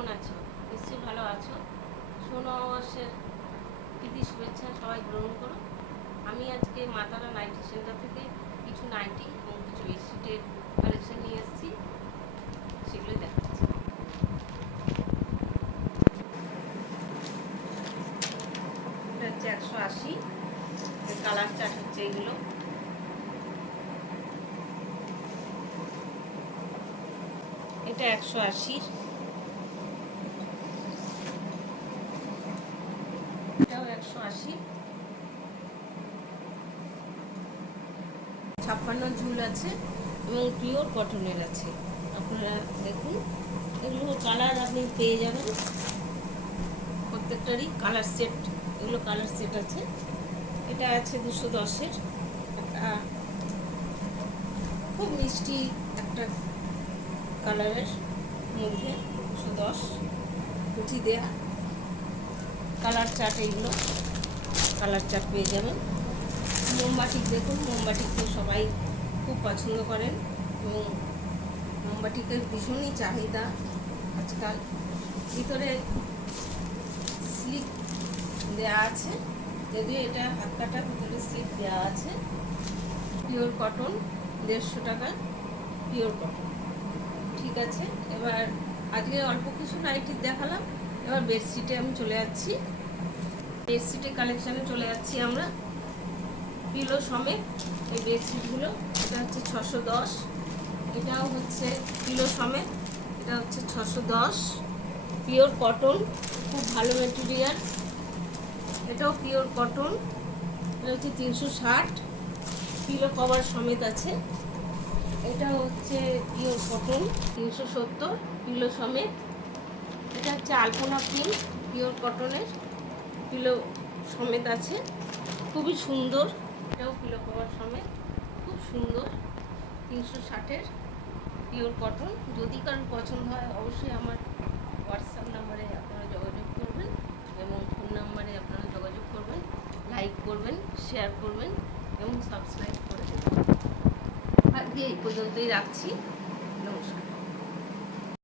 কেমন আছো? নিশ্চয়ই ভালো আছো। নববর্ষের প্রীতি শুভেচ্ছা সবাই গ্রহণ করো। আমি আজকে মা তারা নাইটি সেন্টার থেকে কিছু নাইটি এবং কিছু বেডশিটের কালেকশন নিয়ে এসেছি, সেগুলোই দেখাচ্ছি। এটা হচ্ছে 180, কালার চার্ট হচ্ছে এগুলো। এটা 180, এটাও 180। 56 ঝুল আছে এবং পিওর কটনের আছে। আপনারা দেখুন, এগুলো কালার আপনি পেয়ে যাবেন, প্রত্যেকটারই কালার সেট, এগুলো কালার সেট আছে। এটা আছে 210-এর, একটা খুব মিষ্টি একটা কালারের মধ্যে 210 কুচি দেয়া কালার চার্ট। এইগুলো কালার চার্ট পেয়ে যাবেন। মোমবাটিক দেখুন, মোমবাটিক তো সবাই খুব পছন্দ করেন এবং মোমবাটিকের ভীষণই চাহিদা আজকাল। ভিতরে স্লিপ দেওয়া আছে, যদিও এটা হাত কাটা, ভিতরে স্লিপ দেওয়া আছে। পিওর কটন, 150 টাকা পিওর কটন। ঠিক আছে, এবার আজকে অল্প কিছু নাইটি দেখালাম, এবার বেডশিটে আমি চলে যাচ্ছি। বেডশিটের কালেকশানে চলে যাচ্ছি আমরা, পিলো সমেত এই বেডশিটগুলো। এটা হচ্ছে 610, এটাও হচ্ছে পিলো সমেত, এটা হচ্ছে 610 পিওর কটন, খুব ভালো মেটেরিয়াল। এটাও পিওর কটন, এটা হচ্ছে 360, পিলো কভার সমেত আছে। এটা হচ্ছে পিওর কটন 370 পিলো সমেত। এটা হচ্ছে আলপনা প্রিন্ট, পিওর কটনের, পিলো সমেত আছে, খুবই সুন্দর। এটাও পিলো কভার সমেত, খুব সুন্দর, 360-এর পিওর কটন। যদি কারোর পছন্দ হয় অবশ্যই আমার হোয়াটসঅ্যাপ নাম্বারে আপনারা যোগাযোগ করবেন এবং ফোন নাম্বারে আপনারা যোগাযোগ করবেন, লাইক করবেন, শেয়ার করবেন এবং সাবস্ক্রাইব করে দেবেন। আজকে এই পর্যন্তই রাখছি।